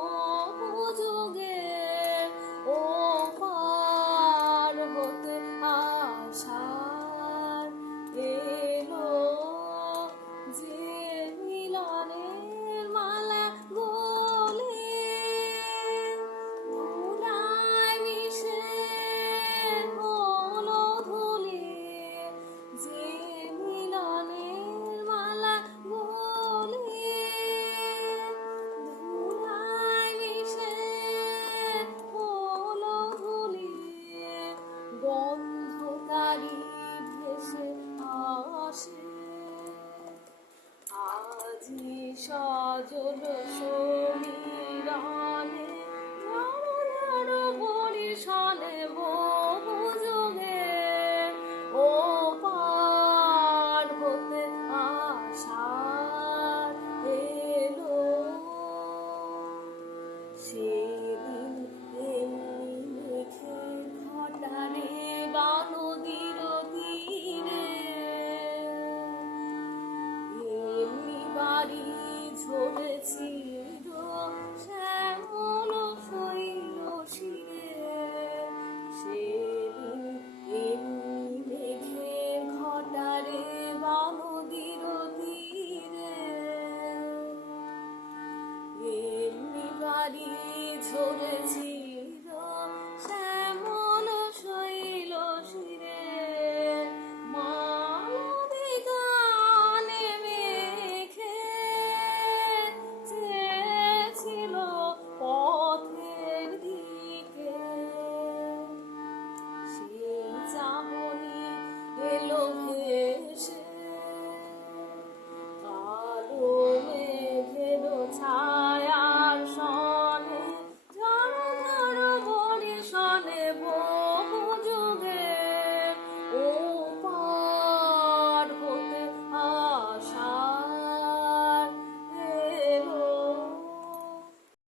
বহু যুগে ও পার হতে আশার এলো যে মিলনের মালা গলে ধুলায় মিশে হলো ধুলি যে মিলনের মালা গলে ধুলায় মিশে হলো ধুলি গন্ধকারী ভেসে আসে আজি সজল সমীরণে ঝড় ঝড় বরিশালে বহু যুগে ও পার হতে আশার এলো সেদিন এমনি মেঘের ঘটারে বা নদীর তীরে এমনি বাড়ি ঝরেছিল শ্যামল শৈল শিরে সেদিন এমনি মেঘের ঘটারে বা নদীর তীরে এমনি বাড়ি ঝরেছিল শ্যামল শৈল শিরে মালতী গানে মেঘে চেয়েছিল পথের দিকে সেই চাহনি এলো ভেসে